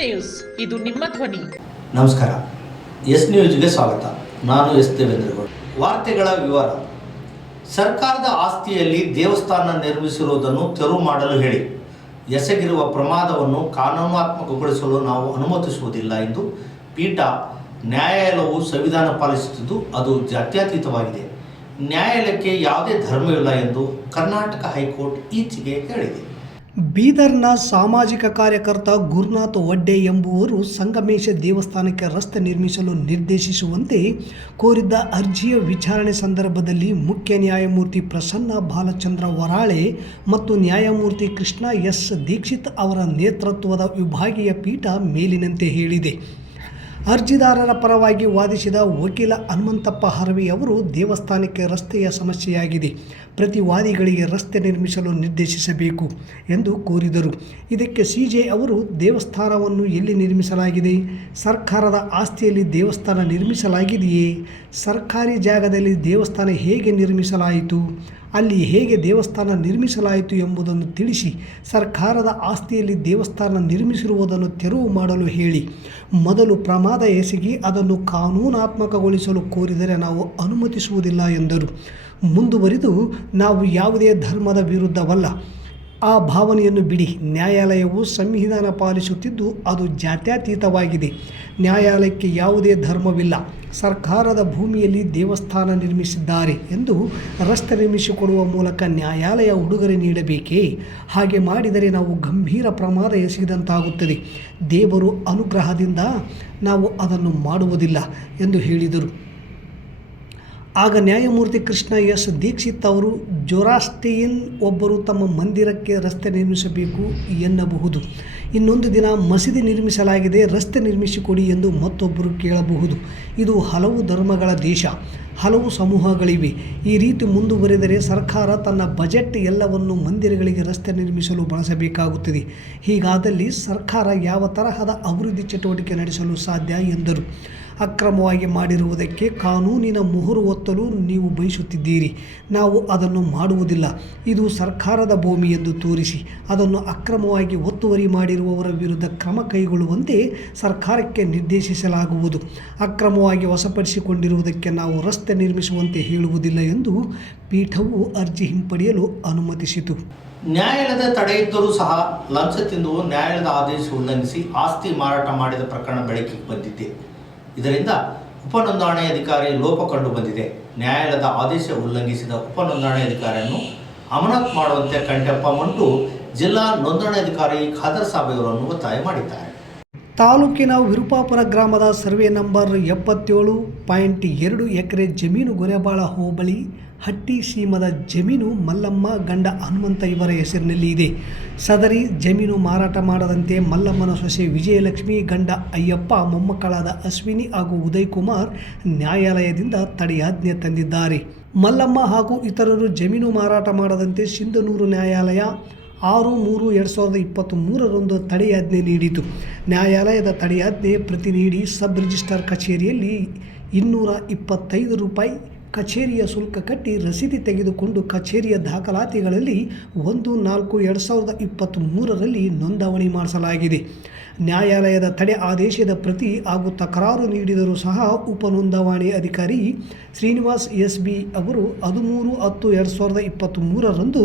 News. ಇದು ನಿಮ್ಮ ಧ್ವನಿ. ನಮಸ್ಕಾರ. ಎಸ್ ನ್ಯೂಸ್ಗೆ ಸ್ವಾಗತ. ನಾನು ಎಸ್ ದೇವೇಂದ್ರಗೌಡ. ವಾರ್ತೆಗಳ ವಿವರ. ಸರ್ಕಾರದ ಆಸ್ತಿಯಲ್ಲಿ ದೇವಸ್ಥಾನ ನಿರ್ಮಿಸಿರುವುದನ್ನು ತೆರವು ಮಾಡಲು ಹೇಳಿ. ಎಸಗಿರುವ ಪ್ರಮಾದವನ್ನು ಕಾನೂನಾತ್ಮಕಗೊಳಿಸಲು ನಾವು ಅನುಮತಿಸುವುದಿಲ್ಲ ಎಂದು ಪೀಠ ನ್ಯಾಯಾಲಯವು ಸಂವಿಧಾನ ಪಾಲಿಸುತ್ತಿದ್ದು, ಅದು ಜಾತ್ಯತೀತವಾಗಿದೆ. ನ್ಯಾಯಾಲಯಕ್ಕೆ ಯಾವುದೇ ಧರ್ಮವಿಲ್ಲ ಎಂದು ಕರ್ನಾಟಕ ಹೈಕೋರ್ಟ್ ಈಚೆಗೆ ಹೇಳಿದೆ. ಬೀದರ್ನ ಸಾಮಾಜಿಕ ಕಾರ್ಯಕರ್ತ ಗುರುನಾಥ್ ಒಡ್ಡೆ ಎಂಬುವರು ಸಂಗಮೇಶ ದೇವಸ್ಥಾನಕ್ಕೆ ರಸ್ತೆ ನಿರ್ಮಿಸಲು ನಿರ್ದೇಶಿಸುವಂತೆ ಕೋರಿದ್ದ ಅರ್ಜಿಯ ವಿಚಾರಣೆ ಸಂದರ್ಭದಲ್ಲಿ ಮುಖ್ಯ ನ್ಯಾಯಮೂರ್ತಿ ಪ್ರಸನ್ನ ಬಾಲಚಂದ್ರ ವರಾಳೆ ಮತ್ತು ನ್ಯಾಯಮೂರ್ತಿ ಕೃಷ್ಣ ಎಸ್ ದೀಕ್ಷಿತ್ ಅವರ ನೇತೃತ್ವದ ವಿಭಾಗೀಯ ಪೀಠ ಮೇಲಿನಂತೆ ಹೇಳಿದೆ. ಅರ್ಜಿದಾರರ ಪರವಾಗಿ ವಾದಿಸಿದ ವಕೀಲ ಹನುಮಂತಪ್ಪ ಹರವಿ ಅವರು ದೇವಸ್ಥಾನಕ್ಕೆ ರಸ್ತೆಯ ಸಮಸ್ಯೆಯಾಗಿದೆ. ಪ್ರತಿ ವಾದಿಗಳಿಗೆ ರಸ್ತೆ ನಿರ್ಮಿಸಲು ನಿರ್ದೇಶಿಸಬೇಕು ಎಂದು ಕೋರಿದರು. ಇದಕ್ಕೆ ಸಿಜೆ ಅವರು ದೇವಸ್ಥಾನವನ್ನು ಎಲ್ಲಿ ನಿರ್ಮಿಸಲಾಗಿದೆ? ಸರ್ಕಾರದ ಆಸ್ತಿಯಲ್ಲಿ ದೇವಸ್ಥಾನ ನಿರ್ಮಿಸಲಾಗಿದೆಯೇ? ಸರ್ಕಾರಿ ಜಾಗದಲ್ಲಿ ದೇವಸ್ಥಾನ ಹೇಗೆ ನಿರ್ಮಿಸಲಾಯಿತು? ಅಲ್ಲಿ ಹೇಗೆ ದೇವಸ್ಥಾನ ನಿರ್ಮಿಸಲಾಯಿತು ಎಂಬುದನ್ನು ತಿಳಿಸಿ ಸರ್ಕಾರದ ಆಸ್ತಿಯಲ್ಲಿ ದೇವಸ್ಥಾನ ನಿರ್ಮಿಸಿರುವುದನ್ನು ತೆರವು ಮಾಡಲು ಹೇಳಿ. ಮೊದಲು ಪ್ರಮಾದ ಎಸಗಿ ಅದನ್ನು ಕಾನೂನಾತ್ಮಕಗೊಳಿಸಲು ಕೋರಿದರೆ ನಾವು ಅನುಮತಿಸುವುದಿಲ್ಲ ಎಂದರು. ಮುಂದುವರಿದು ನಾವು ಯಾವುದೇ ಧರ್ಮದ ವಿರುದ್ಧವಲ್ಲ. ಆ ಭಾವನೆಯನ್ನು ಬಿಡಿ. ನ್ಯಾಯಾಲಯವು ಸಂವಿಧಾನ ಪಾಲಿಸುತ್ತಿದ್ದು ಅದು ಜಾತ್ಯತೀತವಾಗಿದೆ. ನ್ಯಾಯಾಲಯಕ್ಕೆ ಯಾವುದೇ ಧರ್ಮವಿಲ್ಲ. ಸರ್ಕಾರದ ಭೂಮಿಯಲ್ಲಿ ದೇವಸ್ಥಾನ ನಿರ್ಮಿಸಿದ್ದಾರೆ ಎಂದು ರಸ್ತೆ ನಿರ್ಮಿಸಿಕೊಡುವ ಮೂಲಕ ನ್ಯಾಯಾಲಯ ಉಡುಗೊರೆ ನೀಡಬೇಕೇ? ಹಾಗೆ ಮಾಡಿದರೆ ನಾವು ಗಂಭೀರ ಪ್ರಮಾದ ಎಸಗಿದಂತಾಗುತ್ತದೆ ದೇವರು ಅನುಗ್ರಹದಿಂದ ನಾವು ಅದನ್ನು ಮಾಡುವುದಿಲ್ಲ ಎಂದು ಹೇಳಿದರು. ಆಗ ನ್ಯಾಯಮೂರ್ತಿ ಕೃಷ್ಣ ಎಸ್ ದೀಕ್ಷಿತ್ ಅವರು, ಜೊರಾಸ್ಟಿಯನ್ ಒಬ್ಬರು ತಮ್ಮ ಮಂದಿರಕ್ಕೆ ರಸ್ತೆ ನಿರ್ಮಿಸಬೇಕು ಎನ್ನಬಹುದು. ಇನ್ನೊಂದು ದಿನ ಮಸೀದಿ ನಿರ್ಮಿಸಲಾಗಿದೆ, ರಸ್ತೆ ನಿರ್ಮಿಸಿಕೊಡಿ ಎಂದು ಮತ್ತೊಬ್ಬರು ಕೇಳಬಹುದು. ಇದು ಹಲವು ಧರ್ಮಗಳ ದೇಶ, ಹಲವು ಸಮೂಹಗಳಿವೆ. ಈ ರೀತಿ ಮುಂದುವರೆದರೆ ಸರ್ಕಾರ ತನ್ನ ಬಜೆಟ್ ಎಲ್ಲವನ್ನು ಮಂದಿರಗಳಿಗೆ ರಸ್ತೆ ನಿರ್ಮಿಸಲು ಬಳಸಬೇಕಾಗುತ್ತದೆ. ಹೀಗಾದಲ್ಲಿ ಸರ್ಕಾರ ಯಾವ ತರಹದ ಅಭಿವೃದ್ಧಿ ಚಟುವಟಿಕೆ ನಡೆಸಲು ಸಾಧ್ಯ ಎಂದರು. ಅಕ್ರಮವಾಗಿ ಮಾಡಿರುವುದಕ್ಕೆ ಕಾನೂನಿನ ಮುಹುರು ಒತ್ತಲು ನೀವು ಬಯಸುತ್ತಿದ್ದೀರಿ. ನಾವು ಅದನ್ನು ಮಾಡುವುದಿಲ್ಲ. ಇದು ಸರ್ಕಾರದ ಭೂಮಿ ಎಂದು ತೋರಿಸಿ, ಅದನ್ನು ಅಕ್ರಮವಾಗಿ ಒತ್ತುವರಿ ಮಾಡಿರುವವರ ವಿರುದ್ಧ ಕ್ರಮ ಕೈಗೊಳ್ಳುವಂತೆ ಸರ್ಕಾರಕ್ಕೆ ನಿರ್ದೇಶಿಸಲಾಗುವುದು. ಅಕ್ರಮವಾಗಿ ವಶಪಡಿಸಿಕೊಂಡಿರುವುದಕ್ಕೆ ನಾವು ರಸ್ತೆ ನಿರ್ಮಿಸುವಂತೆ ಹೇಳುವುದಿಲ್ಲ ಎಂದು ಪೀಠವು ಅರ್ಜಿ ಹಿಂಪಡೆಯಲು ಅನುಮತಿಸಿತು. ನ್ಯಾಯಾಲಯದ ತಡೆ ಇದ್ದರೂ ಸಹ ಲಂಚ ತಿಂದು ನ್ಯಾಯಾಲಯದ ಆದೇಶ ಉಲ್ಲಂಘಿಸಿ ಆಸ್ತಿ ಮಾರಾಟ ಮಾಡಿದ ಪ್ರಕರಣ ಬೆಳಕಿಗೆ ಬಂದಿದೆ. ಇದರಿಂದ ಉಪನೋಂದಣಿ ಅಧಿಕಾರಿ ಲೋಪ ಕಂಡು ಬಂದಿದೆ. ನ್ಯಾಯಾಲಯದ ಆದೇಶ ಉಲ್ಲಂಘಿಸಿದ ಉಪನೋಂದಣಿ ಅಧಿಕಾರಿಯನ್ನು ಅಮಾನತ್ ಮಾಡುವಂತೆ ಕಂಠಪ್ಪ ಮಂಟು ಜಿಲ್ಲಾ ನೋಂದಣಾಧಿಕಾರಿ ಖಾದರ್ ಸಾಬೆಯವರನ್ನು ಒತ್ತಾಯ ಮಾಡಿದ್ದಾರೆ. ತಾಲೂಕಿನ ವಿರುಪಾಪುರ ಗ್ರಾಮದ ಸರ್ವೆ ನಂಬರ್ ಎಪ್ಪತ್ತೇಳು ಪಾಯಿಂಟ್ ಎರಡು ಎಕರೆ ಜಮೀನು ಗೊರೆಬಾಳ ಹೋಬಳಿ ಹಟ್ಟಿ ಸೀಮದ ಜಮೀನು ಮಲ್ಲಮ್ಮ ಗಂಡ ಹನುಮಂತ ಇವರ ಹೆಸರಿನಲ್ಲಿ ಇದೆ. ಸದರಿ ಜಮೀನು ಮಾರಾಟ ಮಾಡದಂತೆ ಮಲ್ಲಮ್ಮನ ಸೊಸೆ ವಿಜಯಲಕ್ಷ್ಮಿ, ಗಂಡ ಅಯ್ಯಪ್ಪ, ಮೊಮ್ಮಕ್ಕಳಾದ ಅಶ್ವಿನಿ ಹಾಗೂ ಉದಯ್ ಕುಮಾರ್ ನ್ಯಾಯಾಲಯದಿಂದ ತಡೆಯಾಜ್ಞೆ ತಂದಿದ್ದಾರೆ. ಮಲ್ಲಮ್ಮ ಹಾಗೂ ಇತರರು ಜಮೀನು ಮಾರಾಟ ಮಾಡದಂತೆ ಸಿಂಧನೂರು ನ್ಯಾಯಾಲಯ ಆರು, ಮೂರು, ಎರಡು ಸಾವಿರದ ಇಪ್ಪತ್ತ್ ಮೂರರಂದು ತಡೆಯಾಜ್ಞೆ ನೀಡಿತು. ನ್ಯಾಯಾಲಯದ ತಡೆಯಾಜ್ಞೆ ಪ್ರತಿ ನೀಡಿ ಸಬ್ ರಿಜಿಸ್ಟ್ರಾರ್ ಕಚೇರಿಯಲ್ಲಿ ಇನ್ನೂರ ಇಪ್ಪತ್ತೈದು ರೂಪಾಯಿ ಕಚೇರಿಯ ಶುಲ್ಕ ಕಟ್ಟಿ ರಸೀದಿ ತೆಗೆದುಕೊಂಡು ಕಚೇರಿಯ ದಾಖಲಾತಿಗಳಲ್ಲಿ ಒಂದು, ನಾಲ್ಕು, ಎರಡು ಸಾವಿರದ ಇಪ್ಪತ್ತ್ ಮೂರರಲ್ಲಿ ನೋಂದಾವಣಿ ಮಾಡಿಸಲಾಗಿದೆ. ನ್ಯಾಯಾಲಯದ ತಡೆ ಆದೇಶದ ಪ್ರತಿ ಹಾಗೂ ತಕರಾರು ನೀಡಿದರೂ ಸಹ ಉಪನೋಂದಣಿ ಅಧಿಕಾರಿ ಶ್ರೀನಿವಾಸ್ ಎಸ್ ಬಿ ಅವರು ಹದಿಮೂರು, ಹತ್ತು, ಎರಡು ಸಾವಿರದ ಇಪ್ಪತ್ತ್ ಮೂರರಂದು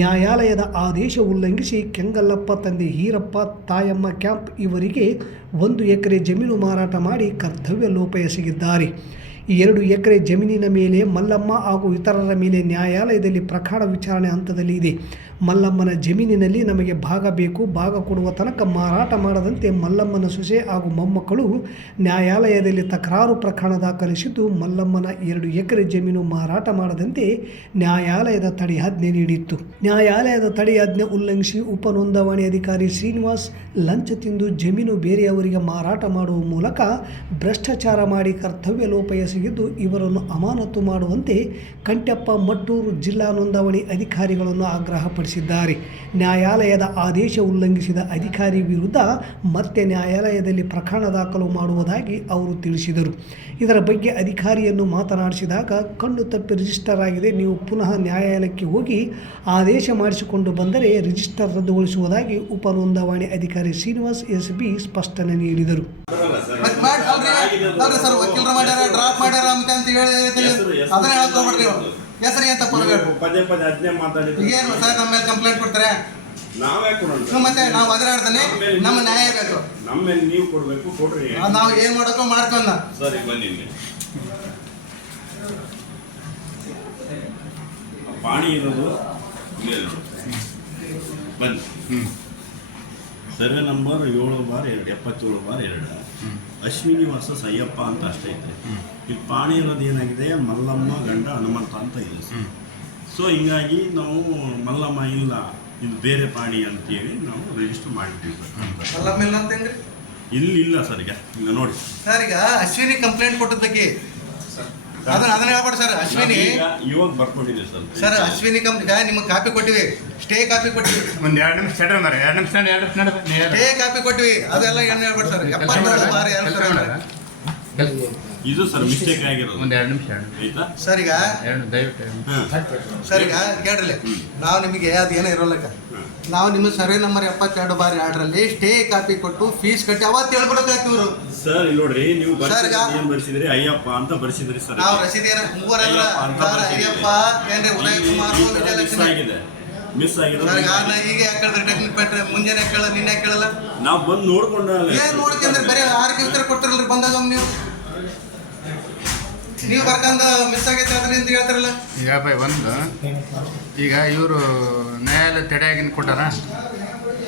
ನ್ಯಾಯಾಲಯದ ಆದೇಶ ಉಲ್ಲಂಘಿಸಿ ಕೆಂಗಲ್ಲಪ್ಪ ತಂದೆ ಹೀರಪ್ಪ ತಾಯಮ್ಮ ಕ್ಯಾಂಪ್ ಇವರಿಗೆ ಒಂದು ಎಕರೆ ಜಮೀನು ಮಾರಾಟ ಮಾಡಿ ಕರ್ತವ್ಯ ಲೋಪ ಎಸಗಿದ್ದಾರೆ ಈ ಎರಡು ಎಕರೆ ಜಮೀನಿನ ಮೇಲೆ ಮಲ್ಲಮ್ಮ ಹಾಗೂ ಇತರರ ಮೇಲೆ ನ್ಯಾಯಾಲಯದಲ್ಲಿ ಪ್ರಕರಣ ವಿಚಾರಣೆ ಹಂತದಲ್ಲಿ ಇದೆ. ಮಲ್ಲಮ್ಮನ ಜಮೀನಿನಲ್ಲಿ ನಮಗೆ ಭಾಗ ಬೇಕು, ಭಾಗ ಕೊಡುವ ತನಕ ಮಾರಾಟ ಮಾಡದಂತೆ ಮಲ್ಲಮ್ಮನ ಸೊಸೆ ಹಾಗೂ ಮೊಮ್ಮಕ್ಕಳು ನ್ಯಾಯಾಲಯದಲ್ಲಿ ತಕರಾರು ಪ್ರಕರಣ ದಾಖಲಿಸಿದ್ದು, ಮಲ್ಲಮ್ಮನ ಎರಡು ಎಕರೆ ಜಮೀನು ಮಾರಾಟ ಮಾಡದಂತೆ ನ್ಯಾಯಾಲಯದ ತಡೆಯಾಜ್ಞೆ ನೀಡಿತ್ತು. ನ್ಯಾಯಾಲಯದ ತಡೆಯಾಜ್ಞೆ ಉಲ್ಲಂಘಿಸಿ ಉಪನೋಂದಣಿ ಅಧಿಕಾರಿ ಶ್ರೀನಿವಾಸ್ ಲಂಚ ತಿಂದು ಜಮೀನು ಬೇರೆಯವರಿಗೆ ಮಾರಾಟ ಮಾಡುವ ಮೂಲಕ ಭ್ರಷ್ಟಾಚಾರ ಮಾಡಿ ಕರ್ತವ್ಯ ಲೋಪ ಎಸಗಿದ್ದು ಇವರನ್ನು ಅಮಾನತು ಮಾಡುವಂತೆ ಕಂಠಪ್ಪ ಮಟ್ಟೂರು ಜಿಲ್ಲಾ ನೋಂದಾವಣಿ ಅಧಿಕಾರಿಗಳನ್ನು ಆಗ್ರಹಪಡಿಸಿದರು. ತಿಳಿಸಿದ್ದಾರೆ ನ್ಯಾಯಾಲಯದ ಆದೇಶ ಉಲ್ಲಂಘಿಸಿದ ಅಧಿಕಾರಿ ವಿರುದ್ಧ ಮತ್ತೆ ನ್ಯಾಯಾಲಯದಲ್ಲಿ ಪ್ರಕರಣ ದಾಖಲು ಮಾಡುವುದಾಗಿ ಅವರು ತಿಳಿಸಿದರು. ಇದರ ಬಗ್ಗೆ ಅಧಿಕಾರಿಯನ್ನು ಮಾತನಾಡಿಸಿದಾಗ ಕಣ್ಣು ತಪ್ಪಿ ರಿಜಿಸ್ಟರ್ ಆಗಿದೆ ನೀವು ಪುನಃ ನ್ಯಾಯಾಲಯಕ್ಕೆ ಹೋಗಿ ಆದೇಶ ಮಾಡಿಸಿಕೊಂಡು ಬಂದರೆ ರಿಜಿಸ್ಟರ್ ರದ್ದುಗೊಳಿಸುವುದಾಗಿ ಉಪ ನೋಂದಾವಣಿ ಅಧಿಕಾರಿ ಶ್ರೀನಿವಾಸ್ ಎಸ್ ಬಿ ಸ್ಪಷ್ಟನೆ ನೀಡಿದರು. ಅಂತ ಅಂತ ಹೆಸ್ರು- ತಪ್ಪು ಪದೇ ಪದೇ ಅಜ್ಞೆ ಮಾತಾಡಿದ್ರು. ಏನು ಸರ್ ನಮ್ಮ ಮೇಲೆ ಕಂಪ್ಲೇಂಟ್ ಕೊಡ್ತಾರೆ. ನಾವೇ ಕೊಡೋಣ. ಮತ್ತೆ ನಾವು ಒದರಾಡ್ತಾನೆ ನಮ್ಮ ನ್ಯಾಯ ಬೇಕು. ನಮ್ಮ ಮೇಲೆ ನೀವು ಕೊಡ್ಬೇಕು ಕೊಡ್ರಿ. ಅದ್ ನಾವು ಏನ್ ಮಾಡಕ್ಕೋ ಮಾಡ್ಕೊಂಡ. ಸರಿ ಬನ್ನಿ ಇಲ್ಲಿ. ಆ ಪಾಣಿ ಇರೋದು ಇಲ್ಲೇ ನೋಡಿ. ಬನ್ನಿ. ಸರ್ವೆ ನಂಬರ್ ಏಳು ಬಾರ್ ಎರಡು ಎಪ್ಪತ್ತೇಳು ಬಾರ್ ಎರಡು. ಅಶ್ವಿನಿ ವರ್ಸಸ್ ಅಯ್ಯಪ್ಪ ಅಂತ ಅಷ್ಟೇ ಐತೆ. ಈ ಪಾಣಿ ಇರೋದು ಏನಾಗಿದೆ? ಮಲ್ಲಮ್ಮ ಗಂಡ ಹನುಮಂತ ಅಂತ ಇದೆ. ಸರ್ ಸೊ ಹಿಂಗಾಗಿ ನಾವು ಮಲ್ಲಮ್ಮ ಇಲ್ಲ ಇದು ಬೇರೆ ಪಾಣಿ ಅಂತೇಳಿ ನಾವು ರಿಜಿಸ್ಟರ್ ಮಾಡಿದ್ದೀವಿ ಸರ್. ಅಲ್ಲ ಇಲ್ಲ ಇಲ್ಲಿ ಇಲ್ಲ ಸರ್ ಈಗ ಈಗ ನೋಡಿ. ಸರ್ ಈಗ ಅಶ್ವಿನಿ ಕಂಪ್ಲೇಂಟ್ ಕೊಟ್ಟದ್ದಕ್ಕೆ. ಅದನ್ನ ಅದನ್ನ ಹೇಳ್ಬೇಡಿ ಸರ್ ಅಶ್ವಿನಿ. ಈಗ ಇವಾಗ ಬರ್ಕೊಂಡಿದ್ದೀವಿ ಸರ್. ಸರ್ ಅಶ್ವಿನಿ ಕಂಪ್ನಿ ನಿಮಗೆ ಕಾಪಿ ಕೊಟ್ಟಿವಿ. ಸ್ಟೇ ಕಾಪಿ ಕೊಟ್ಟಿವಿ. ಒಂದ್ ಎರಡು ನಿಮಿಷ ಮಾರ್ರೆ, ಎರಡು ನಿಮಿಷ ಎರಡು. ಸ್ಟೇ ಕಾಪಿ ಕೊಟ್ಟಿವಿ. ಅದೆಲ್ಲ ಏನು ಹೇಳ್ಬೇಡಿ ಸರ್ ಮಾಡೋಣ? ಬಾರಿ ಎರಡು ಇದು ಸರ್ ಮಿಸ್ಟೇಕ್ ಆಗಿರೋದು. ಒಂದೆರಡು ಎರಡು ನಿಮಿಷ ಎರಡು ಆಯ್ತಾ? ಸರ್ ಈಗ ಎರಡು ದಯವಿಟ್ಟು. ಸರ್ ಈಗ ಕೇಳ್ರಿ. ನಾವು ನಿಮಗೆ ಅದು ಏನೋ ಇರೋಲ್ಲಕ್ಕ ನಾವು ನಿಮ್ಮ ಸರ್ವೆ ನಂಬರ್ ಎಪ್ಪತ್ತೆರಡು ಬಾರಿ ಆರ್ಡ್ರಲ್ಲಿ ಸ್ಟೇ ಕಾಪಿ ಕೊಟ್ಟು ಫೀಸ್ ಕಟ್ಟಿ ಅವತ್ತು ಹೇಳ್ಬಿಡಕ್ಕಾಯ್ತು ಇವರು? ಸರ್ ಇಲ್ಲಿ ನೋಡ್ರಿ ನೀವು ಸರ್, ಈಗ- ಬರ್ಸಿದ್ರಿ ಏನ್ ಬರ್ಸಿದ್ರಿ? ಅಯ್ಯಪ್ಪ ಅಂತ ಬರ್ಸಿದ್ರಿ ಸರ್ ನಾವು ರಸೀದಿ ಏನ ಮೂವರೆಲ್ಲ ಅಯ್ಯಪ್ಪ ಅಂತ ಸರ್ ಅಯ್ಯಪ್ಪ ಏನ್ರಿ ಉದಯಕುಮಾರ್ ಈ ಮಿಸ್ ವಿಜಯಲಕ್ಷ್ಮಿ? ಆಗಿದೆ. ಮಿಸ್ ಆಗಿದೆ ಸರ್ ಈಗ. ನಾ ಈಗ ಯಾಕೆ ಟೆಕ್ನಿಕ್ ಪೆಟ್ರೆ ಮುಂಜಾನೆ ಕೇಳ ನಿನ್ನೆ ಕೇಳಲ್ಲ? ನಾವು ಬಂದು ನೋಡ್ಕೊಂಡ ಏನ್ ನೋಡ್ಕೊಂಡ್ರೆ ಬರೀ ಆರು ಉತ್ತರ ಕೊಡ್ತಿರಲ್ರಿ ಬಂದಾಗ ಒಮ್ಮೆ ನೀವು? ನೀವು ಬರ್ಕಂದ ಮಿಸ್ ಆಗೈತೆ ಅಂದ್ರೆ ಅಂತ ಹೇಳ್ತಾರಲ್ಲ? ಈಗ ಬೈ ಒಂದು. ಈಗ ಇವರು ನ್ಯಾಯಾಲಯ ತಡೆಯಾಗಿನ ಕೊಟ್ಟಾರ?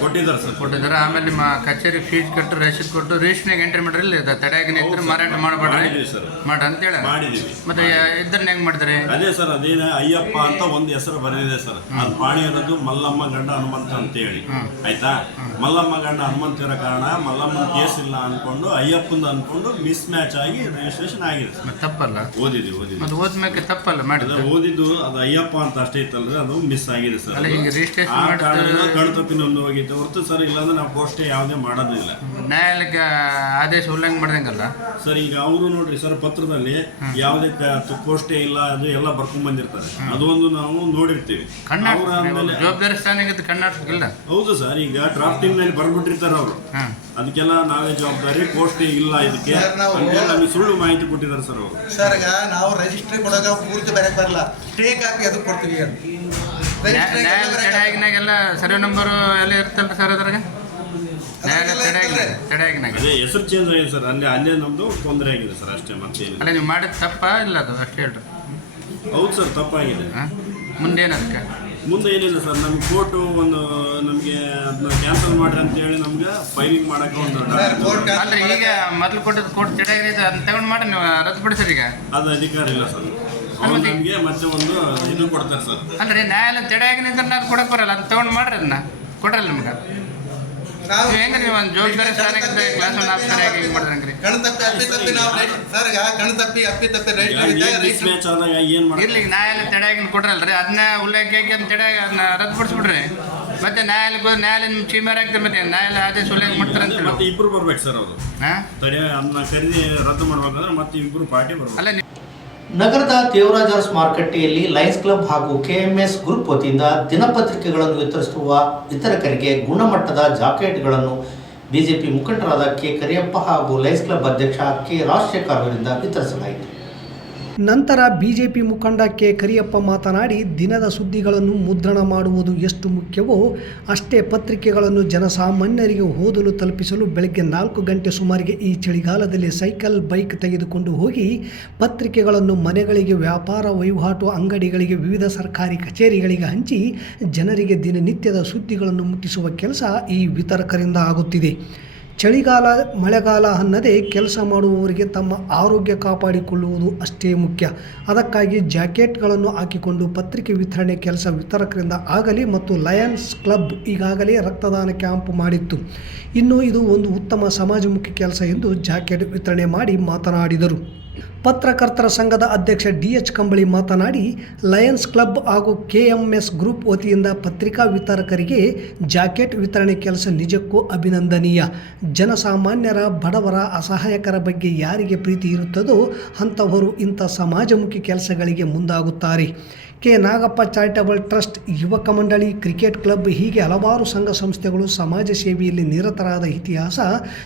ಕೊಟ್ಟಿದ್ದಾರೆ ಸರ್. ಕೊಟ್ಟಿದ್ದಾರೆ. ಆಮೇಲೆ ನಿಮ್ಮ ಕಚೇರಿ ಫೀಸ್ ಕಟ್ಟು ರೇಷನ್ ಕೊಟ್ಟು ರಿಜಿಸ್ಟ್ನಾಗ ಎಂಟ್ರಿ ಮಾಡ್ರಿ ಇಲ್ಲಿ ತಡೆಯಾಗಿನ ಇದ್ರೆ ಮಾರಾಟ ಮಾಡಬೇಡ್ರಿ. ಸರ್. ಮಾಡಿ ಅಂತ ಹೇಳ. ಮಾಡಿದೀವಿ ಮತ್ತೆ ಇದ್ರನ್ನ ಹೆಂಗ್ ಮಾಡಿದ್ರಿ ಅದೇ ಸರ್ ಅದೇನ ಅಯ್ಯಪ್ಪ ಅಂತ ಒಂದು ಹೆಸರು ಬರೆದಿದೆ ಸರ್. ಅದು ಪಾಣಿ ಅನ್ನೋದು ಮಲ್ಲಮ್ಮ ಗಂಡ ಹನುಮಂತ ಅಂತ ಹೇಳಿ ಆಯ್ತಾ? ಮಲ್ಲಮ್ಮ ಗಂಡ ಹನುಮಂತ ಇರೋ ಕಾರಣ ಮಲ್ಲಮ್ಮ ಕೇಸ್ ಇಲ್ಲ ಅನ್ಕೊಂಡು ಅಯ್ಯಪ್ಪಂದು ಅನ್ಕೊಂಡು ಮಿಸ್ ಮ್ಯಾಚ್ ಆಗಿ ರಿಜಿಸ್ಟ್ರೇಷನ್ ಆಗಿದೆ. ಸರ್ ಮತ್ತೆ ತಪ್ಪಲ್ಲ? ಓದಿದ್ವಿ ಓದಿದ್ವಿ. ಮತ್ತೆ ಓದ್ಮೇಲೆ ತಪ್ಪಲ್ಲ ಅದು ಓದಿದ್ದು ಅದು ಅಯ್ಯಪ್ಪ ಅಂತ ಅಷ್ಟೇ ಇತ್ತಲ್ರಿ ಅದು ಮಿಸ್ ಆಗಿದೆ ಸರ್. ಅಲ್ಲ, ಈಗ registration ಆ ಹೋಗಿತ್ತು. ಹೊರತು ಸರ್ ಇಲ್ಲಾಂದ್ರೆ ನಾವು ಪೋಸ್ಟೇ ಯಾವುದೇ ಮಾಡೋದಿಲ್ಲ ನ್ಯಾಯಾಲಯಕ್ಕೆ ಆದೇಶ ಉಲ್ಲಂಘನೆ ಮಾಡ್ದಂಗಲ್ಲ? ಸರ್ ಈಗ ಅವರು ನೋಡ್ರಿ ಸರ್ ಪತ್ರದಲ್ಲಿ ಯಾವುದೇ ಪೋಸ್ಟೇ ಇಲ್ಲ ಅದು ಎಲ್ಲ ಬರ್ಕೊಂಡ್ ಬಂದಿರ್ತಾರೆ. ಅದೊಂದು ನಾವು ನೋಡಿರ್ತೀವಿ. ಅವ್ರು ಆದ್ಮೇಲೆ ಕನ್ನಡ ಜವಾಬ್ದಾರಿ ಹೌದು ಸರ್ ಈಗ ಡ್ರಾಫ್ಟಿಂಗ್ ನಲ್ಲಿ ಬರ್ಬಿಟ್ಟಿರ್ತಾರೆ ಅವರು. ಹಾಂ. ಅದಕ್ಕೆಲ್ಲ ನಾವೇ ಜವಾಬ್ದಾರಿ ಪೋಸ್ಟ್ ಇಲ್ಲ ಇದಕ್ಕೆ. ಅಂತೇಳಿ ನಮಗೆ ಸುಳ್ಳು ಮಾಹಿತಿ ಕೊಟ್ಟಿದ್ದಾರೆ ಸರ್ ಅವರು. ಸರ್ ಈಗ ನಾವು ರಿಜಿಸ್ಟ್ರಿ ಕೊಡೋಕೆ ಪೂರ್ತಿ ಬರಕ್ ಬರಲ್ಲ. ಸ್ಟೇ ಕಾಪಿ ಅದು ಕೊಡ್ತೀವಿ ತಡೆಯಾಗಿನಾಗೆಲ್ಲ ಸರ್ವೆ ನಂಬರು ಎಲ್ಲ ಇರ್ತಲ್ರಿ ಸರ್ ಅದ್ರಾಗ? ಅದೇ ಹೆಸರು ಚೇಂಜ್ ಆಗಿದೆ ಸರ್. ಅಲ್ಲೇ ಅಲ್ಲೇ ನಮ್ದು ತೊಂದರೆ ಆಗಿದೆ ಸರ್ ಅಷ್ಟೇ ಮತ್ತೆ ಅಲ್ಲ ನೀವು ಮಾಡಿದ ತಪ್ಪ ಇಲ್ಲ ಅದು? ಅಷ್ಟೇ ಹೇಳ್ರಿ. ಹೌದು ಸರ್ ತಪ್ಪಾಗಿದೆ. ಹಾಂ? ಮುಂದೇನದಕ್ಕೆ? ಮುಂದೆ ಏನಿಲ್ಲ ಸರ್? ನಮ್ಗೆ ಕೋರ್ಟು ಒಂದು ನಮಗೆ ಅದನ್ನ ಕ್ಯಾನ್ಸಲ್ ಮಾಡ್ರಿ ಅಂತ ಹೇಳಿ ನಮ್ಗೆ ಫೈಲಿಂಗ್ ಮಾಡಕ್ಕೆ ಒಂದು ಈಗ ಮೊದಲು ಕೊಟ್ಟಿದ್ದು ಕೋರ್ಟ್ ತಡೆಯಾಗಿದೆ ಅದನ್ನ ತಗೊಂಡು ಮಾಡಿ ನೀವು ರದ್ದುಪಡಿಸ್ರಿ ಈಗ? ಅದು ಅಧಿಕಾರ ಇಲ್ಲ ಸರ್. ಅವ್ರು ನಮಗೆ ಮತ್ತೆ ಒಂದು ಇದು ಕೊಡ್ತಾರೆ ಸರ್. ಅಲ್ರಿ ನ್ಯಾಯಾಲಯ ತಡೆಯಾಗಿ ಇದ್ರೆ ನಾನು ಕೊಡಕ್ಕೆ ಬರಲ್ಲ ಅದನ್ನ ತಗೊಂಡು ಮಾಡ್ರಿ ಅದನ್ನ. ಕೊಡ್ರಲ್ಲ ನಿಮ್ಗೆ? ಕೊಟ್ರಲ್ರಿ ಅದನ್ನ ಉಲ್ಲೇಖ ಅಂತ ತಡೆ ಅದನ್ನ ರದ್ದುಪಡಿಸ್ಬಿಡ್ರಿ ಮತ್ತೆ ನ್ಯಾಯಾಲಯಕ್ಕೆ ನ್ಯಾಯಾಲಯ ನಿಮ್ಮ ಚೀಮರ್ ಆಗ್ತಾರೆ ಮತ್ತೆ ನ್ಯಾಯಾಲಯ ಆದೇಶ ಉಲ್ಲೇಖ ಮಾಡ್ತಾರೆ ಅಂತ ಮತ್ತೆ ಇಬ್ರು ಬರ್ಬೇಕು ಸರ್ ಅವರು. ತಡೆ ಅದನ್ನ ಖರೀದಿ ರದ್ದು ಮಾಡ್ಬೇಕಂದ್ರೆ ಮತ್ತೆ ಇಬ್ರು ಪಾರ್ಟಿ ಬರ್ಬೇಕು. ಅಲ್ಲ ನೀವು ನಗರದ ದೇವರಾಜರ್ಸ್ ಮಾರುಕಟ್ಟೆಯಲ್ಲಿ ಲಯನ್ಸ್ ಕ್ಲಬ್ ಹಾಗೂ ಕೆಎಂಎಸ್ ಗ್ರೂಪ್ ವತಿಯಿಂದ ದಿನಪತ್ರಿಕೆಗಳನ್ನು ವಿತರಿಸುವ ವಿತರಕರಿಗೆ ಗುಣಮಟ್ಟದ ಜಾಕೆಟ್ಗಳನ್ನು ಬಿಜೆಪಿ ಮುಖಂಡರಾದ ಕೆ ಕರಿಯಪ್ಪ ಹಾಗೂ ಲಯನ್ಸ್ ಕ್ಲಬ್ ಅಧ್ಯಕ್ಷ ಕೆ ರಾಜಶೇಖರ್ ಅವರಿಂದ ವಿತರಿಸಲಾಯಿತು. ನಂತರ ಬಿಜೆಪಿ ಮುಖಂಡ ಕೆ ಕರಿಯಪ್ಪ ಮಾತನಾಡಿ, ದಿನದ ಸುದ್ದಿಗಳನ್ನು ಮುದ್ರಣ ಮಾಡುವುದು ಎಷ್ಟು ಮುಖ್ಯವೋ ಅಷ್ಟೇ ಪತ್ರಿಕೆಗಳನ್ನು ಜನಸಾಮಾನ್ಯರಿಗೆ ಓದಲು ತಲುಪಿಸಲು ಬೆಳಗ್ಗೆ ನಾಲ್ಕು ಗಂಟೆ ಸುಮಾರಿಗೆ ಈ ಚಳಿಗಾಲದಲ್ಲಿ ಸೈಕಲ್, ಬೈಕ್ ತೆಗೆದುಕೊಂಡು ಹೋಗಿ ಪತ್ರಿಕೆಗಳನ್ನು ಮನೆಗಳಿಗೆ, ವ್ಯಾಪಾರ, ವಹಿವಾಟು ಅಂಗಡಿಗಳಿಗೆ, ವಿವಿಧ ಸರ್ಕಾರಿ ಕಚೇರಿಗಳಿಗೆ ಹಂಚಿ ಜನರಿಗೆ ದಿನನಿತ್ಯದ ಸುದ್ದಿಗಳನ್ನು ಮುಟ್ಟಿಸುವ ಕೆಲಸ ಈ ವಿತರಕರಿಂದ ಆಗುತ್ತಿದೆ. ಚಳಿಗಾಲ, ಮಳೆಗಾಲ ಅನ್ನದೇ ಕೆಲಸ ಮಾಡುವವರಿಗೆ ತಮ್ಮ ಆರೋಗ್ಯ ಕಾಪಾಡಿಕೊಳ್ಳುವುದು ಅಷ್ಟೇ ಮುಖ್ಯ. ಅದಕ್ಕಾಗಿ ಜಾಕೆಟ್ಗಳನ್ನು ಹಾಕಿಕೊಂಡು ಪತ್ರಿಕೆ ವಿತರಣೆ ಕೆಲಸ ವಿತರಕರಿಂದ ಆಗಲಿ ಮತ್ತು ಲಯನ್ಸ್ ಕ್ಲಬ್ ಈಗಾಗಲೇ ರಕ್ತದಾನ ಕ್ಯಾಂಪ್ ಮಾಡಿತ್ತು. ಇನ್ನು ಇದು ಒಂದು ಉತ್ತಮ ಸಮಾಜಮುಖಿ ಕೆಲಸ ಎಂದು ಜಾಕೆಟ್ ವಿತರಣೆ ಮಾಡಿ ಮಾತನಾಡಿದರು. ಪತ್ರಕರ್ತರ ಸಂಘದ ಅಧ್ಯಕ್ಷ ಡಿ ಎಚ್ ಕಂಬಳಿ ಮಾತನಾಡಿ, ಲಯನ್ಸ್ ಕ್ಲಬ್ ಹಾಗೂ ಕೆಎಂಎಸ್ ಗ್ರೂಪ್ ವತಿಯಿಂದ ಪತ್ರಿಕಾ ವಿತರಕರಿಗೆ ಜಾಕೆಟ್ ವಿತರಣೆ ಕೆಲಸ ನಿಜಕ್ಕೂ ಅಭಿನಂದನೀಯ. ಜನಸಾಮಾನ್ಯರ, ಬಡವರ, ಅಸಹಾಯಕರ ಬಗ್ಗೆ ಯಾರಿಗೆ ಪ್ರೀತಿ ಇರುತ್ತದೋ ಅಂಥವರು ಇಂಥ ಸಮಾಜಮುಖಿ ಕೆಲಸಗಳಿಗೆ ಮುಂದಾಗುತ್ತಾರೆ. ಕೆ. ನಾಗಪ್ಪ ಚಾರಿಟಬಲ್ ಟ್ರಸ್ಟ್ ಯುವಕ ಮಂಡಳಿ, ಕ್ರಿಕೆಟ್ ಕ್ಲಬ್ ಹೀಗೆ ಹಲವಾರು ಸಂಘ ಸಂಸ್ಥೆಗಳು ಸಮಾಜ ಸೇವೆಯಲ್ಲಿ ನಿರತರಾದ ಇತಿಹಾಸ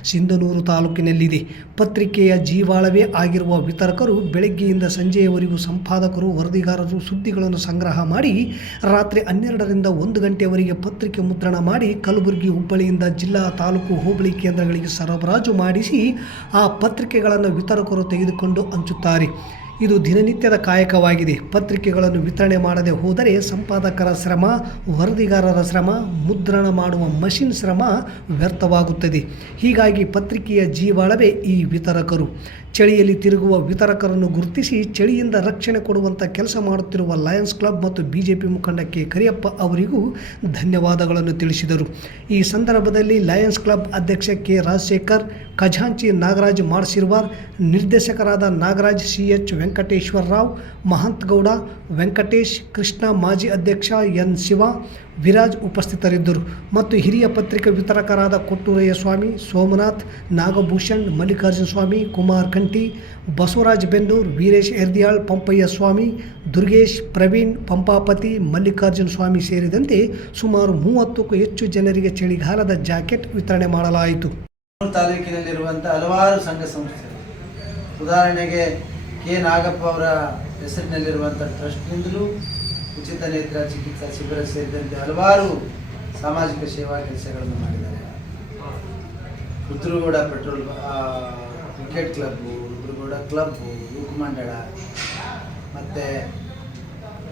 ಸಿಂಧನೂರು ತಾಲೂಕಿನಲ್ಲಿದೆ. ಪತ್ರಿಕೆಯ ಜೀವಾಳವೇ ಆಗಿರುವ ವಿತರಕರು ಬೆಳಗ್ಗೆಯಿಂದ ಸಂಜೆಯವರೆಗೂ ಸಂಪಾದಕರು, ವರದಿಗಾರರು ಸುದ್ದಿಗಳನ್ನು ಸಂಗ್ರಹ ಮಾಡಿ, ರಾತ್ರಿ ಹನ್ನೆರಡರಿಂದ ಒಂದು ಗಂಟೆಯವರೆಗೆ ಪತ್ರಿಕೆ ಮುದ್ರಣ ಮಾಡಿ, ಕಲಬುರಗಿ ಹುಬ್ಬಳ್ಳಿಯಿಂದ ಜಿಲ್ಲಾ ತಾಲೂಕು ಹೋಬಳಿ ಕೇಂದ್ರಗಳಿಗೆ ಸರಬರಾಜು ಮಾಡಿಸಿ ಆ ಪತ್ರಿಕೆಗಳನ್ನು ವಿತರಕರು ತೆಗೆದುಕೊಂಡು ಹಂಚುತ್ತಾರೆ. ಇದು ದಿನನಿತ್ಯದ ಕಾಯಕವಾಗಿದೆ. ಪತ್ರಿಕೆಗಳನ್ನು ವಿತರಣೆ ಮಾಡದೆ ಹೋದರೆ ಸಂಪಾದಕರ ಶ್ರಮ, ವರದಿಗಾರರ ಶ್ರಮ, ಮುದ್ರಣ ಮಾಡುವ ಮಷಿನ್ ಶ್ರಮ ವ್ಯರ್ಥವಾಗುತ್ತದೆ. ಹೀಗಾಗಿ ಪತ್ರಿಕೆಯ ಜೀವಾಳವೇ ಈ ವಿತರಕರು. ಚಳಿಯಲ್ಲಿ ತಿರುಗುವ ವಿತರಕರನ್ನು ಗುರುತಿಸಿ ಚಳಿಯಿಂದ ರಕ್ಷಣೆ ಕೊಡುವಂಥ ಕೆಲಸ ಮಾಡುತ್ತಿರುವ ಲಯನ್ಸ್ ಕ್ಲಬ್ ಮತ್ತು ಬಿಜೆಪಿ ಮುಖಂಡ ಕೆ ಕರಿಯಪ್ಪ ಅವರಿಗೂ ಧನ್ಯವಾದಗಳನ್ನು ತಿಳಿಸಿದರು. ಈ ಸಂದರ್ಭದಲ್ಲಿ ಲಯನ್ಸ್ ಕ್ಲಬ್ ಅಧ್ಯಕ್ಷ ಕೆ. ರಾಜಶೇಖರ್, ಖಜಾಂಚಿ ನಾಗರಾಜ್ ಮಾಡ್ಸಿರ್ವಾರ್ ನಿರ್ದೇಶಕರಾದ ನಾಗರಾಜ್ ಸಿ. ಎಚ್. ವೆಂಕಟೇಶ್ವರ ರಾವ್ ಮಹಂತ್ ಗೌಡ, ವೆಂಕಟೇಶ್ ಕೃಷ್ಣ, ಮಾಜಿ ಅಧ್ಯಕ್ಷ ಎನ್ ಶಿವ, ವಿರಾಜ್ ಉಪಸ್ಥಿತರಿದ್ದರು. ಮತ್ತು ಹಿರಿಯ ಪತ್ರಿಕಾ ವಿತರಕರಾದ ಕೊಟ್ಟೂರಯ್ಯ ಸ್ವಾಮಿ, ಸೋಮನಾಥ್, ನಾಗಭೂಷಣ್, ಮಲ್ಲಿಕಾರ್ಜುನ ಸ್ವಾಮಿ, ಕುಮಾರ್ ಕಂಠಿ, ಬಸವರಾಜ್ ಬೆನ್ನೂರ್, ವೀರೇಶ್ ಎರ್ದಿಯಾಳ್, ಪಂಪಯ್ಯ ಸ್ವಾಮಿ, ದುರ್ಗೇಶ್ ಪ್ರವೀಣ್, ಪಂಪಾಪತಿ, ಮಲ್ಲಿಕಾರ್ಜುನ ಸ್ವಾಮಿ ಸೇರಿದಂತೆ ಸುಮಾರು ಮೂವತ್ತಕ್ಕೂ ಹೆಚ್ಚು ಜನರಿಗೆ ಚಳಿಗಾಲದ ಜಾಕೆಟ್ ವಿತರಣೆ ಮಾಡಲಾಯಿತು. ತಾಲೂಕಿನಲ್ಲಿರುವಂಥ ಹಲವಾರು ಸಂಘ ಸಂಸ್ಥೆಗಳು. ಉದಾಹರಣೆಗೆ ಕೆ ನಾಗಪ್ಪ ಅವರ ಹೆಸರಿನಲ್ಲಿರುವಂಥ ಟ್ರಸ್ಟ್ನಿಂದಲೂ ಉಚಿತ ನೇತ್ರ ಚಿಕಿತ್ಸಾ ಶಿಬಿರ ಸೇರಿದಂತೆ ಹಲವಾರು ಸಾಮಾಜಿಕ ಸೇವಾ ಕೆಲಸಗಳನ್ನು ಮಾಡಿದ್ದಾರೆ. Rudragowda petrol cricket club Rudragowda club ಯುವಕ ಮಂಡಳ, ಮತ್ತು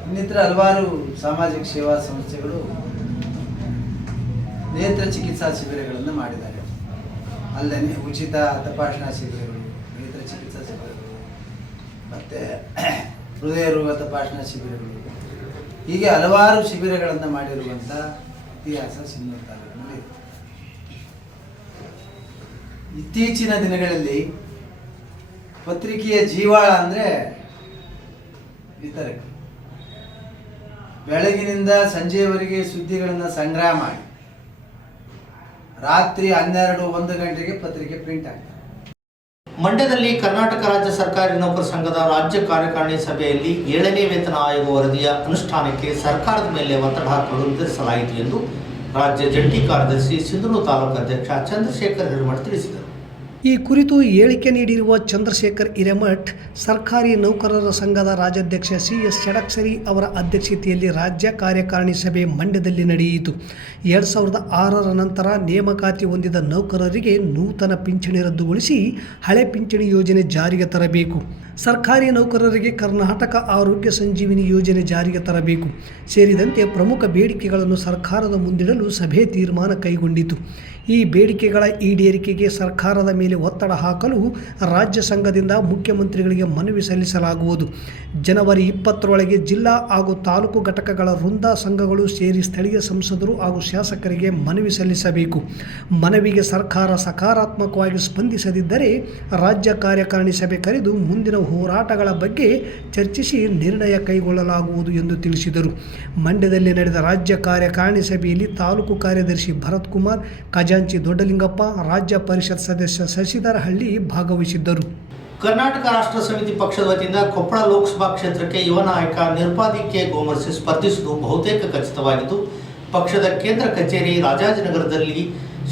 ಇನ್ನಿತರ ಹಲವಾರು ಸಾಮಾಜಿಕ ಸೇವಾ ಸಂಸ್ಥೆಗಳು ನೇತ್ರ ಚಿಕಿತ್ಸಾ ಶಿಬಿರಗಳನ್ನು ಮಾಡಿದ್ದಾರೆ. ಅಲ್ಲದೆ ಉಚಿತ ತಪಾಸಣಾ ಶಿಬಿರಗಳು ಮತ್ತು ಹೃದಯ ರೋಗ ತಪಾಸಣಾ ಶಿಬಿರಗಳು. ಹೀಗೆ ಹಲವಾರು ಶಿಬಿರಗಳನ್ನು ಮಾಡಿರುವಂಥ ಇತಿಹಾಸ ಸಿಂಧೂರು ತಾಲೂಕಿನಲ್ಲಿ ಇತ್ತೀಚಿನ ದಿನಗಳಲ್ಲಿ ಪತ್ರಿಕೆಯ ಜೀವಾಳ ಅಂದರೆ ಇತರ ಬೆಳಗಿನಿಂದ ಸಂಜೆಯವರೆಗೆ ಸುದ್ದಿಗಳನ್ನು ಸಂಗ್ರಹ ಮಾಡಿ. ರಾತ್ರಿ ಹನ್ನೆರಡು ಒಂದು ಗಂಟೆಗೆ ಪತ್ರಿಕೆ ಪ್ರಿಂಟ್ ಆಗ್ತದೆ. ಮಂಡ್ಯದಲ್ಲಿ ಕರ್ನಾಟಕ ರಾಜ್ಯ ಸರ್ಕಾರಿ ನೌಕರ ಸಂಘದ ರಾಜ್ಯ ಕಾರ್ಯಕಾರಿಣಿ ಸಭೆಯಲ್ಲಿ ಏಳನೇ ವೇತನ ಆಯೋಗ ವರದಿಯ ಅನುಷ್ಠಾನಕ್ಕೆ ಸರ್ಕಾರದ ಮೇಲೆ ಒತ್ತಡ ಹಾಕಲು ನಿರ್ಧರಿಸಲಾಯಿತು ಎಂದು ರಾಜ್ಯ ಜಂಟಿ ಕಾರ್ಯದರ್ಶಿ ಸಿಂಧನೂರು ತಾಲೂಕು ಅಧ್ಯಕ್ಷ ಚಂದ್ರಶೇಖರ್ ಹಿರೇಮಠ್ ತಿಳಿಸಿದರು. ಈ ಕುರಿತು ಹೇಳಿಕೆ ನೀಡಿರುವ ಚಂದ್ರಶೇಖರ್ ಹಿರೇಮಠ್, ಸರ್ಕಾರಿ ನೌಕರರ ಸಂಘದ ರಾಜ್ಯಾಧ್ಯಕ್ಷ ಸಿ ಎಸ್ ಷಡಕ್ಷರಿ ಅವರ ಅಧ್ಯಕ್ಷತೆಯಲ್ಲಿ ರಾಜ್ಯ ಕಾರ್ಯಕಾರಿಣಿ ಸಭೆ ಮಂಡ್ಯದಲ್ಲಿ ನಡೆಯಿತು. ಎರಡು ಸಾವಿರದ ಆರರ ನಂತರ ನೇಮಕಾತಿ ಹೊಂದಿದ ನೌಕರರಿಗೆ ನೂತನ ಪಿಂಚಣಿ ರದ್ದುಗೊಳಿಸಿ ಹಳೆ ಪಿಂಚಣಿ ಯೋಜನೆ ಜಾರಿಗೆ ತರಬೇಕು. ಸರ್ಕಾರಿ ನೌಕರರಿಗೆ ಕರ್ನಾಟಕ ಆರೋಗ್ಯ ಸಂಜೀವಿನಿ ಯೋಜನೆ ಜಾರಿಗೆ ತರಬೇಕು. ಸೇರಿದಂತೆ ಪ್ರಮುಖ ಬೇಡಿಕೆಗಳನ್ನು ಸರ್ಕಾರದ ಮುಂದಿಡಲು ಸಭೆ ತೀರ್ಮಾನ ಕೈಗೊಂಡಿತು. ಈ ಬೇಡಿಕೆಗಳ ಈಡೇರಿಕೆಗೆ ಸರ್ಕಾರದ ಮೇಲೆ ಒತ್ತಡ ಹಾಕಲು ರಾಜ್ಯ ಸಂಘದಿಂದ ಮುಖ್ಯಮಂತ್ರಿಗಳಿಗೆ ಮನವಿ ಸಲ್ಲಿಸಲಾಗುವುದು. ಜನವರಿ ಇಪ್ಪತ್ತರೊಳಗೆ ಜಿಲ್ಲಾ ಹಾಗೂ ತಾಲೂಕು ಘಟಕಗಳ ವೃಂದ ಸಂಘಗಳು ಸೇರಿ ಸ್ಥಳೀಯ ಸಂಸದರು ಹಾಗೂ ಶಾಸಕರಿಗೆ ಮನವಿ ಸಲ್ಲಿಸಬೇಕು. ಮನವಿಗೆ ಸರ್ಕಾರ ಸಕಾರಾತ್ಮಕವಾಗಿ ಸ್ಪಂದಿಸದಿದ್ದರೆ ರಾಜ್ಯ ಕಾರ್ಯಕಾರಿಣಿ ಸಭೆ ಕರೆದು ಮುಂದಿನ ಹೋರಾಟಗಳ ಬಗ್ಗೆ ಚರ್ಚಿಸಿ ನಿರ್ಣಯ ಕೈಗೊಳ್ಳಲಾಗುವುದು ಎಂದು ತಿಳಿಸಿದರು. ಮಂಡ್ಯದಲ್ಲಿ ನಡೆದ ರಾಜ್ಯ ಕಾರ್ಯಕಾರಿಣಿ ಸಭೆಯಲ್ಲಿ ತಾಲೂಕು ಕಾರ್ಯದರ್ಶಿ ಭರತ್ ಕುಮಾರ್ ಖಜಾಂಚಿ ದೊಡ್ಡಲಿಂಗಪ್ಪ ರಾಜ್ಯ ಪರಿಷತ್ ಸದಸ್ಯ ಶಶಿಧರ ಹಳ್ಳಿ ಭಾಗವಹಿಸಿದ್ದರು. ಕರ್ನಾಟಕ ರಾಷ್ಟ್ರ ಸಮಿತಿ ಪಕ್ಷದ ವತಿಯಿಂದ ಕೊಪ್ಪಳ ಲೋಕಸಭಾ ಕ್ಷೇತ್ರಕ್ಕೆ ಯುವ ನಾಯಕ ನಿರ್ಪಾದಿ ಕೆ ಗೋಮರ್ಸಿ ಸ್ಪರ್ಧಿಸುವುದು ಬಹುತೇಕ ಖಚಿತವಾಗಿದ್ದು, ಪಕ್ಷದ ಕೇಂದ್ರ ಕಚೇರಿ ರಾಜಾಜಿನಗರದಲ್ಲಿ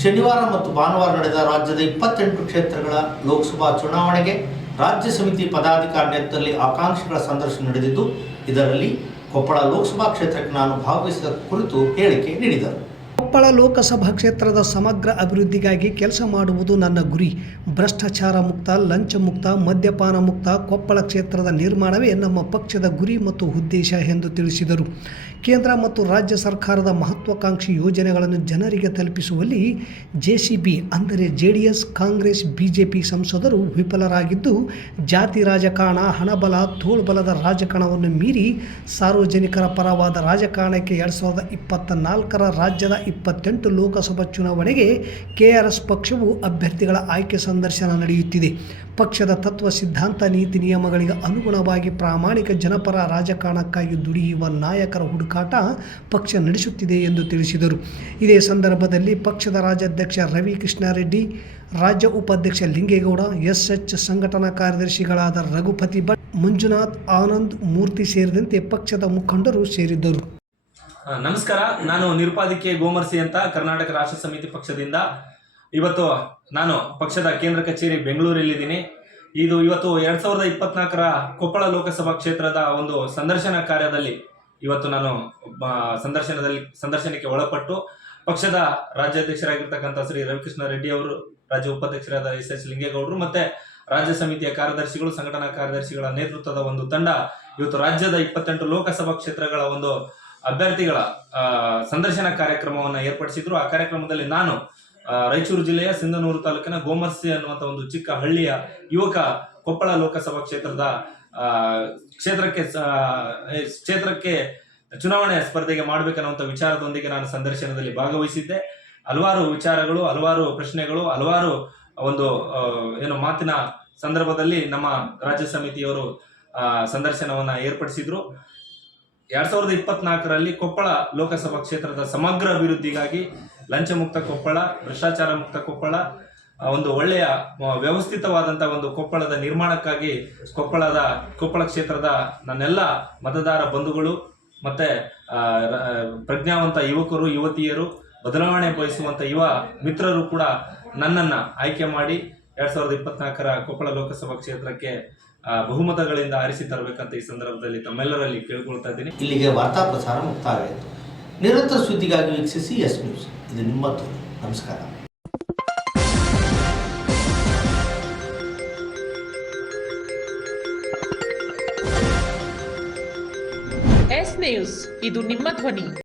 ಶನಿವಾರ ಮತ್ತು ಭಾನುವಾರ ನಡೆದ ರಾಜ್ಯದ ಇಪ್ಪತ್ತೆಂಟು ಕ್ಷೇತ್ರಗಳ ಲೋಕಸಭಾ ಚುನಾವಣೆಗೆ ರಾಜ್ಯ ಸಮಿತಿ ಪದಾಧಿಕಾರಿ ನೇತೃತ್ವದಲ್ಲಿ ಆಕಾಂಕ್ಷಿಗಳ ಸಂದರ್ಶನ ನಡೆದಿದ್ದು, ಇದರಲ್ಲಿ ಕೊಪ್ಪಳ ಲೋಕಸಭಾ ಕ್ಷೇತ್ರಕ್ಕೆ ನಾನು ಭಾಗವಹಿಸಿದ ಕುರಿತು ಹೇಳಿಕೆ ನೀಡಿದರು. ಕೊಪ್ಪಳ ಲೋಕಸಭಾ ಕ್ಷೇತ್ರದ ಸಮಗ್ರ ಅಭಿವೃದ್ಧಿಗಾಗಿ ಕೆಲಸ ಮಾಡುವುದು ನನ್ನ ಗುರಿ. ಭ್ರಷ್ಟಾಚಾರ ಮುಕ್ತ, ಲಂಚ ಮುಕ್ತ, ಮದ್ಯಪಾನ ಮುಕ್ತ ಕೊಪ್ಪಳ ಕ್ಷೇತ್ರದ ನಿರ್ಮಾಣವೇ ನಮ್ಮ ಪಕ್ಷದ ಗುರಿ ಮತ್ತು ಉದ್ದೇಶ ಎಂದು ತಿಳಿಸಿದರು. ಕೇಂದ್ರ ಮತ್ತು ರಾಜ್ಯ ಸರ್ಕಾರದ ಮಹತ್ವಾಕಾಂಕ್ಷಿ ಯೋಜನೆಗಳನ್ನು ಜನರಿಗೆ ತಲುಪಿಸುವಲ್ಲಿ ಜೆ ಸಿ ಬಿ ಅಂದರೆ J D S, Congress BJP ಸಂಸದರು ವಿಫಲರಾಗಿದ್ದು, ಜಾತಿ ರಾಜಕಾರಣ, ಹಣಬಲ, ತೋಳ್ಬಲದ ರಾಜಕಾರಣವನ್ನು ಮೀರಿ ಸಾರ್ವಜನಿಕರ ಪರವಾದ ರಾಜಕಾರಣಕ್ಕೆ ಎರಡು ಸಾವಿರದ ಇಪ್ಪತ್ತ ರಾಜ್ಯದ ಇಪ್ಪತ್ತೆಂಟು ಲೋಕಸಭಾ ಚುನಾವಣೆಗೆ ಕೆಆರ್ಎಸ್ ಪಕ್ಷವು ಅಭ್ಯರ್ಥಿಗಳ ಆಯ್ಕೆ ಸಂದರ್ಶನ ನಡೆಯುತ್ತಿದೆ. ಪಕ್ಷದ ತತ್ವ ಸಿದ್ಧಾಂತ, ನೀತಿ ನಿಯಮಗಳಿಗೆ ಅನುಗುಣವಾಗಿ ಪ್ರಾಮಾಣಿಕ ಜನಪರ ರಾಜಕಾರಣಕ್ಕಾಗಿ ದುಡಿಯುವ ನಾಯಕರ ಹುಡುಕಾಟ ಪಕ್ಷ ನಡೆಸುತ್ತಿದೆ ಎಂದು ತಿಳಿಸಿದರು. ಇದೇ ಸಂದರ್ಭದಲ್ಲಿ ಪಕ್ಷದ ರಾಜ್ಯಾಧ್ಯಕ್ಷ ರವಿ ಕೃಷ್ಣಾರೆಡ್ಡಿ ರಾಜ್ಯ ಉಪಾಧ್ಯಕ್ಷ ಲಿಂಗೇಗೌಡ, ಎಸ್ ಎಚ್ ಸಂಘಟನಾ ಕಾರ್ಯದರ್ಶಿಗಳಾದ ರಘುಪತಿ ಭಟ್, ಮಂಜುನಾಥ್ ಆನಂದ್ ಮೂರ್ತಿ ಸೇರಿದಂತೆ ಪಕ್ಷದ ಮುಖಂಡರು ಸೇರಿದ್ದರು. ನಮಸ್ಕಾರ. ನಾನು ನಿರ್ಪಾದಿಕೆ ಗೋಮರ್ಸಿ ಅಂತ ಕರ್ನಾಟಕ ರಾಷ್ಟ್ರ ಸಮಿತಿ ಪಕ್ಷದಿಂದ ಇವತ್ತು ನಾನು ಪಕ್ಷದ ಕೇಂದ್ರ ಕಚೇರಿ ಬೆಂಗಳೂರಲ್ಲಿದ್ದೀನಿ. ಇದು ಇವತ್ತು ಎರಡ್ ಸಾವಿರದ ಇಪ್ಪತ್ನಾಲ್ಕರ ಕೊಪ್ಪಳ ಲೋಕಸಭಾ ಕ್ಷೇತ್ರದ ಒಂದು ಸಂದರ್ಶನ ಕಾರ್ಯದಲ್ಲಿ ಇವತ್ತು ನಾನು ಸಂದರ್ಶನದಲ್ಲಿ, ಸಂದರ್ಶನಕ್ಕೆ ಒಳಪಟ್ಟು ಪಕ್ಷದ ರಾಜ್ಯಾಧ್ಯಕ್ಷರಾಗಿರ್ತಕ್ಕಂಥ ಶ್ರೀ ರವಿಕೃಷ್ಣ ರೆಡ್ಡಿ ಅವರು, ರಾಜ್ಯ ಉಪಾಧ್ಯಕ್ಷರಾದ ಎಸ್ ಎಸ್ ಲಿಂಗೇಗೌಡರು ಮತ್ತೆ ರಾಜ್ಯ ಸಮಿತಿಯ ಕಾರ್ಯದರ್ಶಿಗಳು, ಸಂಘಟನಾ ಕಾರ್ಯದರ್ಶಿಗಳ ನೇತೃತ್ವದ ಒಂದು ತಂಡ ಇವತ್ತು ರಾಜ್ಯದ ಇಪ್ಪತ್ತೆಂಟು ಲೋಕಸಭಾ ಕ್ಷೇತ್ರಗಳ ಒಂದು ಅಭ್ಯರ್ಥಿಗಳ ಸಂದರ್ಶನ ಕಾರ್ಯಕ್ರಮವನ್ನು ಏರ್ಪಡಿಸಿದ್ರು. ಆ ಕಾರ್ಯಕ್ರಮದಲ್ಲಿ ನಾನು ರಾಯಚೂರು ಜಿಲ್ಲೆಯ ಸಿಂಧನೂರು ತಾಲೂಕಿನ ಗೋಮರ್ಸಿ ಅನ್ನುವಂಥ ಒಂದು ಚಿಕ್ಕ ಹಳ್ಳಿಯ ಯುವಕ ಕೊಪ್ಪಳ ಲೋಕಸಭಾ ಕ್ಷೇತ್ರದ ಕ್ಷೇತ್ರಕ್ಕೆ ಕ್ಷೇತ್ರಕ್ಕೆ ಚುನಾವಣೆ ಸ್ಪರ್ಧೆಗೆ ಮಾಡ್ಬೇಕನ್ನುವಂಥ ವಿಚಾರದೊಂದಿಗೆ ನಾನು ಸಂದರ್ಶನದಲ್ಲಿ ಭಾಗವಹಿಸಿದ್ದೆ. ಹಲವಾರು ವಿಚಾರಗಳು, ಹಲವಾರು ಪ್ರಶ್ನೆಗಳು, ಹಲವಾರು ಒಂದು ಏನು ಮಾತಿನ ಸಂದರ್ಭದಲ್ಲಿ ನಮ್ಮ ರಾಜ್ಯ ಸಮಿತಿಯವರು ಸಂದರ್ಶನವನ್ನ ಏರ್ಪಡಿಸಿದ್ರು. ಎರಡ್ ಸಾವಿರದ ಇಪ್ಪತ್ನಾಲ್ಕರಲ್ಲಿ ಕೊಪ್ಪಳ ಲೋಕಸಭಾ ಕ್ಷೇತ್ರದ ಸಮಗ್ರ ಅಭಿವೃದ್ಧಿಗಾಗಿ ಲಂಚ ಮುಕ್ತ ಕೊಪ್ಪಳ, ಭ್ರಷ್ಟಾಚಾರ ಮುಕ್ತ ಕೊಪ್ಪಳ ಒಂದು ಒಳ್ಳೆಯ ವ್ಯವಸ್ಥಿತವಾದಂತಹ ಒಂದು ಕೊಪ್ಪಳದ ನಿರ್ಮಾಣಕ್ಕಾಗಿ ಕೊಪ್ಪಳದ, ಕೊಪ್ಪಳ ಕ್ಷೇತ್ರದ ನನ್ನೆಲ್ಲ ಮತದಾರ ಬಂಧುಗಳು ಮತ್ತೆ ಪ್ರಜ್ಞಾವಂತ ಯುವಕರು, ಯುವತಿಯರು, ಬದಲಾವಣೆ ಬಯಸುವಂತ ಯುವ ಮಿತ್ರರು ಕೂಡ ನನ್ನನ್ನ ಆಯ್ಕೆ ಮಾಡಿ ಎರಡ್ ಸಾವಿರದ ಇಪ್ಪತ್ನಾಲ್ಕರ ಕೊಪ್ಪಳ ಲೋಕಸಭಾ ಕ್ಷೇತ್ರಕ್ಕೆ ಬಹುಮತಗಳಿಂದ ಆರಿಸಿ ತರಬೇಕಂತ ಈ ಸಂದರ್ಭದಲ್ಲಿ ತಮ್ಮೆಲ್ಲರಲ್ಲಿ ಕೇಳ್ಕೊಳ್ತಾ ಇದ್ದೀನಿ. ಇಲ್ಲಿಗೆ ವಾರ್ತಾ ಪ್ರಸಾರ ಮುಕ್ತಾಯವಾಯಿತು ನಿರಂತರ ಸುದ್ದಿಗಾಗಿ ವೀಕ್ಷಿಸಿ ಎಸ್ ನ್ಯೂಸ್. ಇದು ನಿಮ್ಮ ಧ್ವನಿ ನಮಸ್ಕಾರ. ಎಸ್ ನ್ಯೂಸ್ ಇದು ನಿಮ್ಮ ಧ್ವನಿ.